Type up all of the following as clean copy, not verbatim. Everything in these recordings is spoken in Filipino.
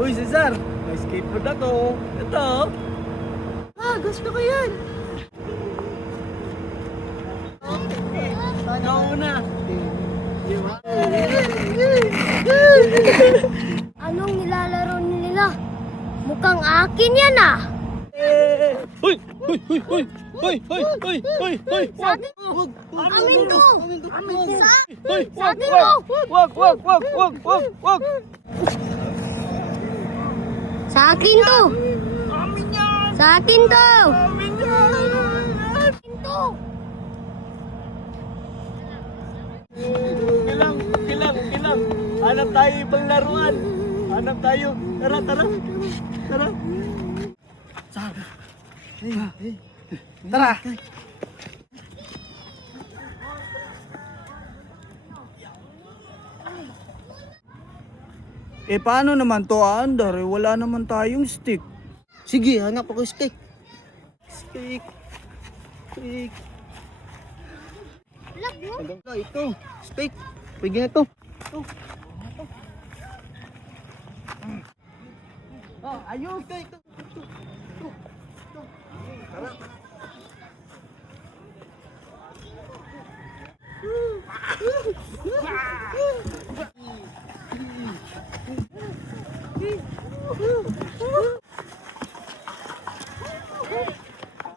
Uy, Cesar, may skateboard ako. Ito. Gusto ko yan. Ikaw una. Anong nilalaro nila? Mukhang akin yan ah. Hoy! Hoy! Hoy! Hoy! Hoy! Hoy! Hoy! Hoy! Sa akin, amin to. Hoy! Sa akin mo. Wag! Wag! Wag! Wag! Wag! Wag! Sa akin to. Sa akin to. Sa akin to. Kilang. Hanap tayo ibang laruan. Hanap tayo. Tara. Tara. Paano naman to, Andar? Wala naman tayong stick. Sige, hanap ako steak. Stick. Lag mo. Ito, steak. Pwede na to. Ayun, stick.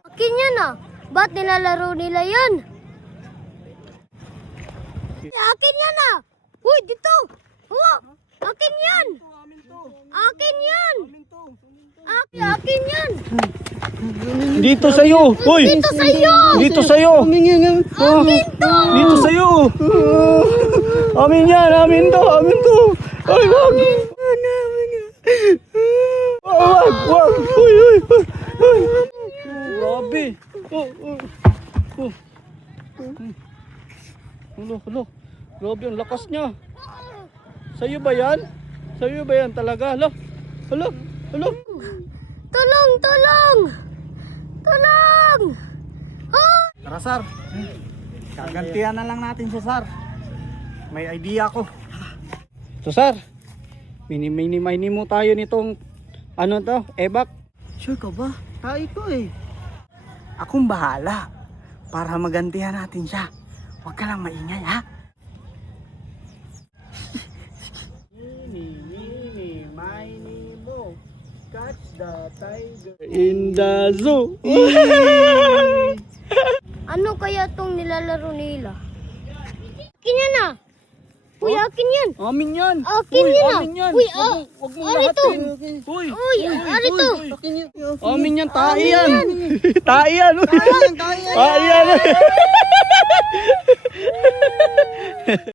Akin yan ah. Ba't nilalaro nila yan? Akin yan ah. Uy, dito. Akin yan. Akin yan. Akin yan. Dito sa'yo. Hoy! Dito sa'yo. Dito sa'yo. Akin to. Dito sa'yo. Amin yan. Amin to. Ay, wag. Wag. Uy. Grabe. Hello. Grabe ang lakas niya. Sa'yo ba yan? Talaga? Hello. Tulong. Tara, Sar. Kagantihan na lang natin si Sar. May idea ko. So, Sar, mini mo tayo nitong ebak. Sure ka ba? Tayo to eh. Akong bahala para magantihan natin siya. Huwag ka lang maingay, ha? Mini mo. Catch the tiger in the zoo. Ano kaya tong nilalaro nila? Akin yan ah. Uy, akin yan. Amin yan. Akin yan ah. Amin yan. Uy, Wag mo ano to? lahatin. Uy. Ano to? Amin yan. Tae yan. Tae yan. Tayo yan. Tae yan.